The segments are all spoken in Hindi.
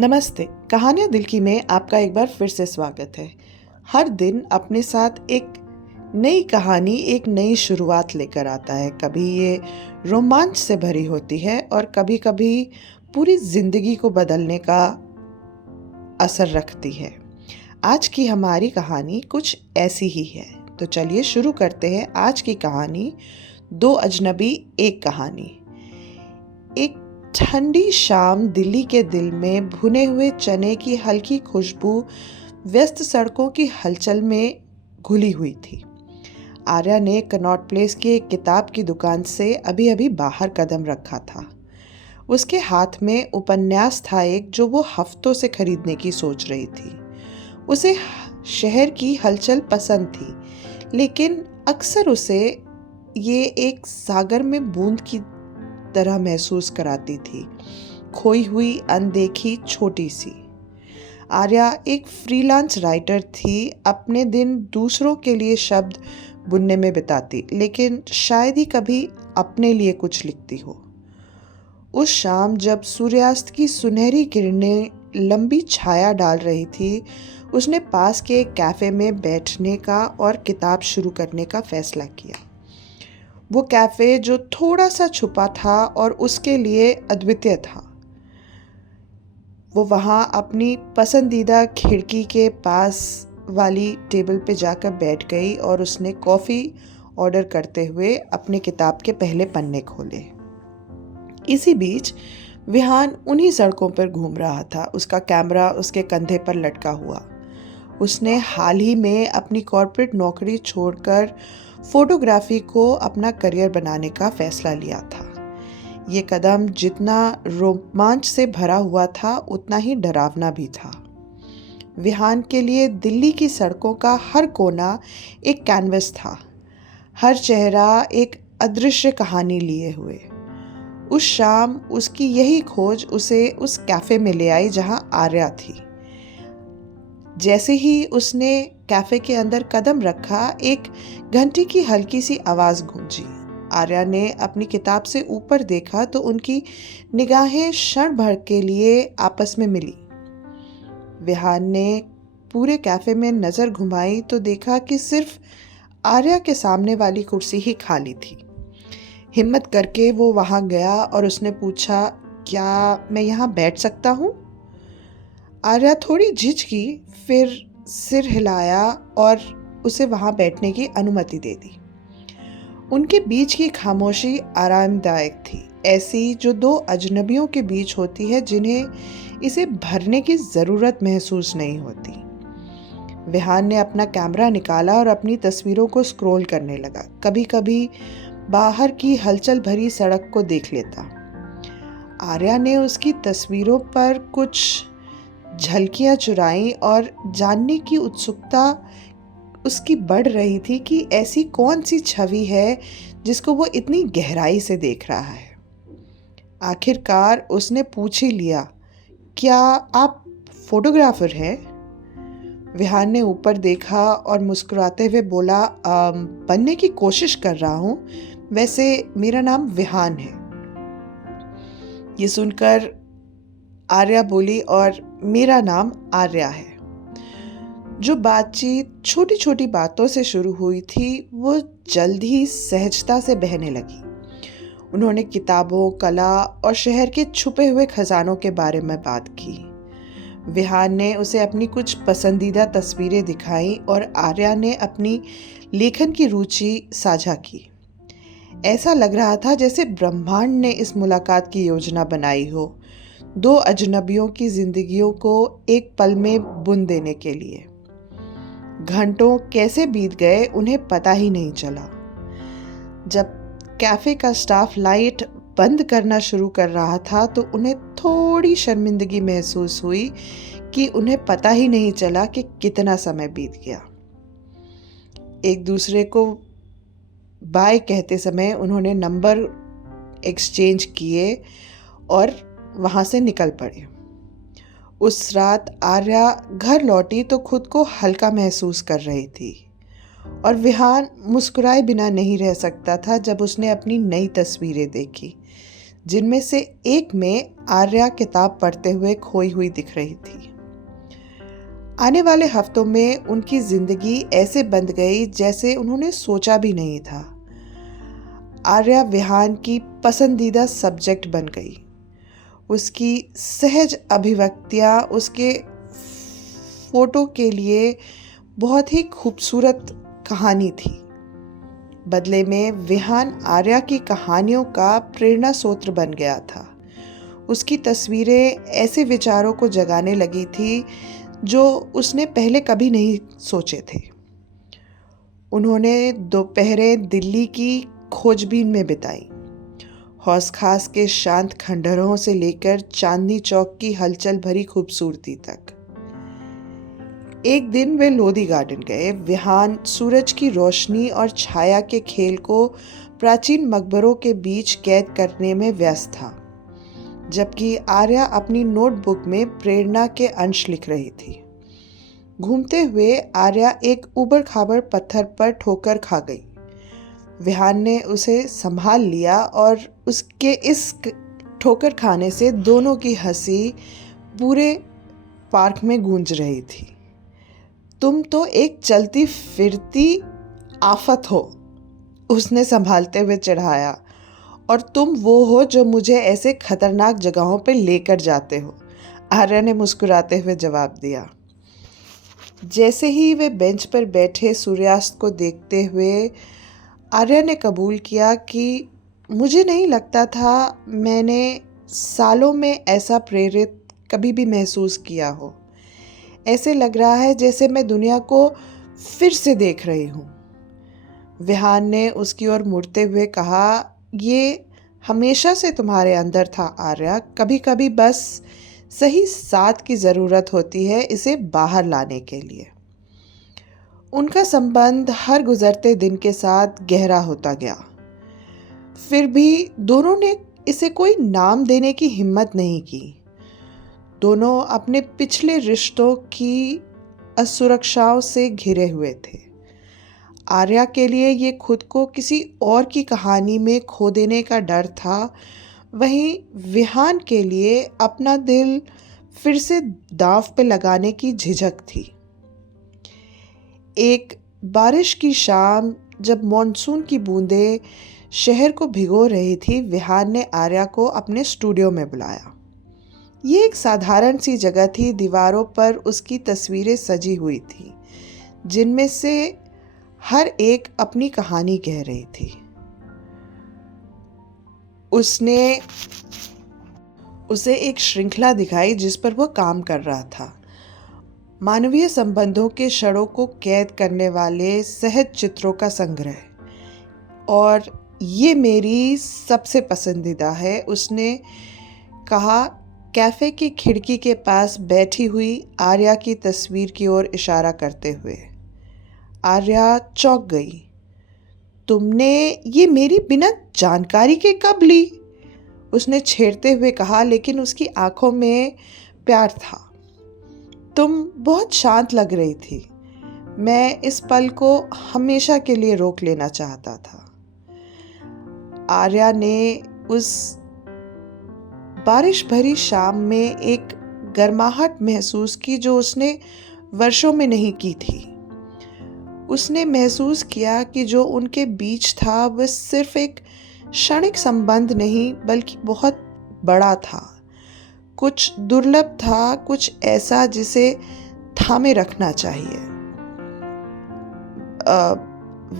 नमस्ते। कहानियाँ दिल की में आपका एक बार फिर से स्वागत है। हर दिन अपने साथ एक नई कहानी, एक नई शुरुआत लेकर आता है। कभी ये रोमांच से भरी होती है और कभी-कभी पूरी ज़िंदगी को बदलने का असर रखती है। आज की हमारी कहानी कुछ ऐसी ही है। तो चलिए शुरू करते हैं आज की कहानी, दो अजनबी एक कहानी। एक ठंडी शाम दिल्ली के दिल में भुने हुए चने की हल्की खुशबू व्यस्त सड़कों की हलचल में घुली हुई थी। आर्या ने कनॉट प्लेस की एक किताब की दुकान से अभी अभी बाहर कदम रखा था। उसके हाथ में उपन्यास था एक जो वो हफ्तों से खरीदने की सोच रही थी। उसे शहर की हलचल पसंद थी, लेकिन अक्सर उसे ये एक सागर में बूंद की तरह महसूस कराती थी, खोई हुई, अनदेखी, छोटी सी। आर्या एक फ्रीलांस राइटर थी, अपने दिन दूसरों के लिए शब्द बुनने में बिताती, लेकिन शायद ही कभी अपने लिए कुछ लिखती हो। उस शाम जब सूर्यास्त की सुनहरी किरणें लंबी छाया डाल रही थी, उसने पास के एक कैफ़े में बैठने का और किताब शुरू करने का फैसला किया। वो कैफ़े जो थोड़ा सा छुपा था और उसके लिए अद्वितीय था। वो वहाँ अपनी पसंदीदा खिड़की के पास वाली टेबल पे जाकर बैठ गई और उसने कॉफ़ी ऑर्डर करते हुए अपनी किताब के पहले पन्ने खोले। इसी बीच विहान उन्हीं सड़कों पर घूम रहा था, उसका कैमरा उसके कंधे पर लटका हुआ। उसने हाल ही में अपनी कॉर्पोरेट नौकरी छोड़कर फोटोग्राफी को अपना करियर बनाने का फैसला लिया था। ये कदम जितना रोमांच से भरा हुआ था, उतना ही डरावना भी था। विहान के लिए दिल्ली की सड़कों का हर कोना एक कैनवस था, हर चेहरा एक अदृश्य कहानी लिए हुए। उस शाम उसकी यही खोज उसे उस कैफ़े में ले आई जहां आर्या थी। जैसे ही उसने कैफ़े के अंदर कदम रखा, एक घंटी की हल्की सी आवाज़ गूंजी। आर्या ने अपनी किताब से ऊपर देखा तो उनकी निगाहें क्षण भर के लिए आपस में मिली। विहान ने पूरे कैफ़े में नज़र घुमाई तो देखा कि सिर्फ आर्या के सामने वाली कुर्सी ही खाली थी। हिम्मत करके वो वहाँ गया और उसने पूछा, क्या मैं यहाँ बैठ सकता हूँ? आर्या थोड़ी झिझकी, फिर सिर हिलाया और उसे वहाँ बैठने की अनुमति दे दी। उनके बीच की खामोशी आरामदायक थी, ऐसी जो दो अजनबियों के बीच होती है जिन्हें इसे भरने की ज़रूरत महसूस नहीं होती। विहान ने अपना कैमरा निकाला और अपनी तस्वीरों को स्क्रॉल करने लगा। कभी कभी बाहर की हलचल भरी सड़क को देख लेता। आर्या ने उसकी तस्वीरों पर कुछ झलकियां चुराई और जानने की उत्सुकता उसकी बढ़ रही थी कि ऐसी कौन सी छवि है जिसको वो इतनी गहराई से देख रहा है। आखिरकार उसने पूछ ही लिया, क्या आप फोटोग्राफर हैं? विहान ने ऊपर देखा और मुस्कुराते हुए बोला, बनने की कोशिश कर रहा हूँ। वैसे मेरा नाम विहान है। ये सुनकर आर्या बोली, और मेरा नाम आर्या है। जो बातचीत छोटी छोटी बातों से शुरू हुई थी, वो जल्द ही सहजता से बहने लगी। उन्होंने किताबों, कला और शहर के छुपे हुए खजानों के बारे में बात की। विहान ने उसे अपनी कुछ पसंदीदा तस्वीरें दिखाई और आर्या ने अपनी लेखन की रुचि साझा की। ऐसा लग रहा था जैसे ब्रह्मांड ने इस मुलाकात की योजना बनाई हो, दो अजनबियों की जिंदगियों को एक पल में बुन देने के लिए। घंटों कैसे बीत गए उन्हें पता ही नहीं चला। जब कैफे का स्टाफ लाइट बंद करना शुरू कर रहा था तो उन्हें थोड़ी शर्मिंदगी महसूस हुई कि उन्हें पता ही नहीं चला कि कितना समय बीत गया। एक दूसरे को बाय कहते समय उन्होंने नंबर एक्सचेंज किए और वहाँ से निकल पड़े। उस रात आर्या घर लौटी तो खुद को हल्का महसूस कर रही थी और विहान मुस्कुराए बिना नहीं रह सकता था जब उसने अपनी नई तस्वीरें देखी, जिनमें से एक में आर्या किताब पढ़ते हुए खोई हुई दिख रही थी। आने वाले हफ्तों में उनकी जिंदगी ऐसे बंध गई जैसे उन्होंने सोचा भी नहीं था। आर्या विहान की पसंदीदा सब्जेक्ट बन गई। उसकी सहज अभिव्यक्तियाँ उसके फोटो के लिए बहुत ही खूबसूरत कहानी थी। बदले में विहान आर्या की कहानियों का प्रेरणा स्रोत बन गया था। उसकी तस्वीरें ऐसे विचारों को जगाने लगी थी जो उसने पहले कभी नहीं सोचे थे। उन्होंने दोपहरें दिल्ली की खोजबीन में बिताई, हौस खास के शांत खंडहरों से लेकर चांदनी चौक की हलचल भरी खूबसूरती तक। एक दिन वे लोधी गार्डन गए। विहान सूरज की रोशनी और छाया के खेल को प्राचीन मकबरों के बीच कैद करने में व्यस्त था, जबकि आर्या अपनी नोटबुक में प्रेरणा के अंश लिख रही थी। घूमते हुए आर्या एक उबड़ खाबड़ पत्थर पर ठोकर खा गई। विहान ने उसे संभाल लिया और उसके इस ठोकर खाने से दोनों की हंसी पूरे पार्क में गूंज रही थी। तुम तो एक चलती फिरती आफत हो, उसने संभालते हुए चढ़ाया, और तुम वो हो जो मुझे ऐसे खतरनाक जगहों पर लेकर जाते हो, आर्या ने मुस्कुराते हुए जवाब दिया। जैसे ही वे बेंच पर बैठे सूर्यास्त को देखते हुए आर्या ने कबूल किया कि मुझे नहीं लगता था मैंने सालों में ऐसा प्रेरित कभी भी महसूस किया हो। ऐसे लग रहा है जैसे मैं दुनिया को फिर से देख रही हूँ। विहान ने उसकी ओर मुड़ते हुए कहा, ये हमेशा से तुम्हारे अंदर था आर्या, कभी कभी बस सही साथ की ज़रूरत होती है इसे बाहर लाने के लिए। उनका संबंध हर गुजरते दिन के साथ गहरा होता गया। फिर भी दोनों ने इसे कोई नाम देने की हिम्मत नहीं की। दोनों अपने पिछले रिश्तों की असुरक्षाओं से घिरे हुए थे। आर्या के लिए ये खुद को किसी और की कहानी में खो देने का डर था, वहीं विहान के लिए अपना दिल फिर से दांव पे लगाने की झिझक थी। एक बारिश की शाम जब मॉनसून की बूंदें शहर को भिगो रही थी, विहान ने आर्या को अपने स्टूडियो में बुलाया। ये एक साधारण सी जगह थी। दीवारों पर उसकी तस्वीरें सजी हुई थी, जिनमें से हर एक अपनी कहानी कह रही थी। उसने उसे एक श्रृंखला दिखाई जिस पर वह काम कर रहा था। मानवीय संबंधों के क्षणों को कैद करने वाले सहज चित्रों का संग्रह, और ये मेरी सबसे पसंदीदा है, उसने कहा, कैफ़े की खिड़की के पास बैठी हुई आर्या की तस्वीर की ओर इशारा करते हुए। आर्या चौंक गई। तुमने ये मेरी बिना जानकारी के कब ली? उसने छेड़ते हुए कहा, लेकिन उसकी आंखों में प्यार था। तुम बहुत शांत लग रही थी। मैं इस पल को हमेशा के लिए रोक लेना चाहता था। आर्या ने उस बारिश भरी शाम में एक गर्माहट महसूस की जो उसने वर्षों में नहीं की थी। उसने महसूस किया कि जो उनके बीच था वह सिर्फ एक क्षणिक संबंध नहीं बल्कि बहुत बड़ा था, कुछ दुर्लभ था, कुछ ऐसा जिसे थामे रखना चाहिए।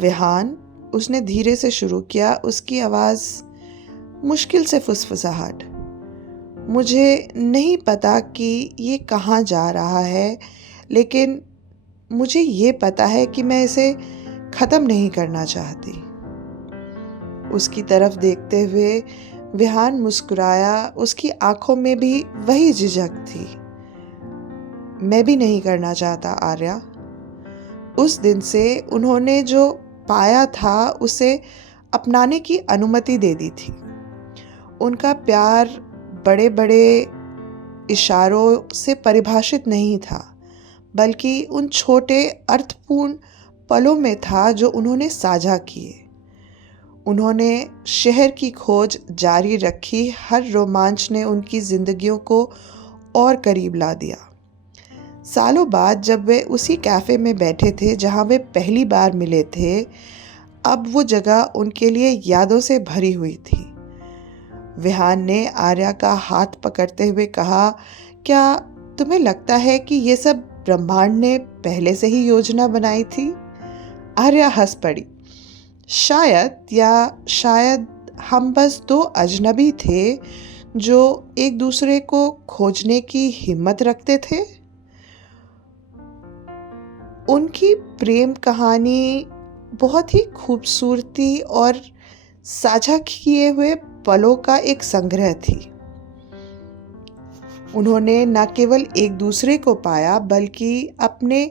विहान, उसने धीरे से शुरू किया, उसकी आवाज़ मुश्किल से फुसफुसाहट। मुझे नहीं पता कि ये कहाँ जा रहा है, लेकिन मुझे ये पता है कि मैं इसे ख़त्म नहीं करना चाहती। उसकी तरफ देखते हुए विहान मुस्कुराया। उसकी आंखों में भी वही झिझक थी। मैं भी नहीं करना चाहता आर्या। उस दिन से उन्होंने जो पाया था उसे अपनाने की अनुमति दे दी थी। उनका प्यार बड़े बड़े इशारों से परिभाषित नहीं था, बल्कि उन छोटे अर्थपूर्ण पलों में था जो उन्होंने साझा किए। उन्होंने शहर की खोज जारी रखी। हर रोमांच ने उनकी जिंदगियों को और करीब ला दिया। सालों बाद जब वे उसी कैफ़े में बैठे थे जहां वे पहली बार मिले थे, अब वो जगह उनके लिए यादों से भरी हुई थी। विहान ने आर्या का हाथ पकड़ते हुए कहा, क्या तुम्हें लगता है कि ये सब ब्रह्मांड ने पहले से ही योजना बनाई थी? आर्या हंस पड़ी। शायद हम बस दो अजनबी थे जो एक दूसरे को खोजने की हिम्मत रखते थे। उनकी प्रेम कहानी बहुत ही खूबसूरती और साझा किए हुए पलों का एक संग्रह थी। उन्होंने न केवल एक दूसरे को पाया बल्कि अपने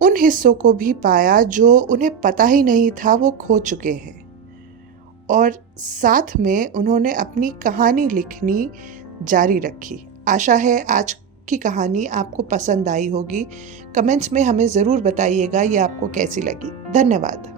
उन हिस्सों को भी पाया जो उन्हें पता ही नहीं था वो खो चुके हैं। और साथ में उन्होंने अपनी कहानी लिखनी जारी रखी। आशा है आज की कहानी आपको पसंद आई होगी। कमेंट्स में हमें ज़रूर बताइएगा ये आपको कैसी लगी। धन्यवाद।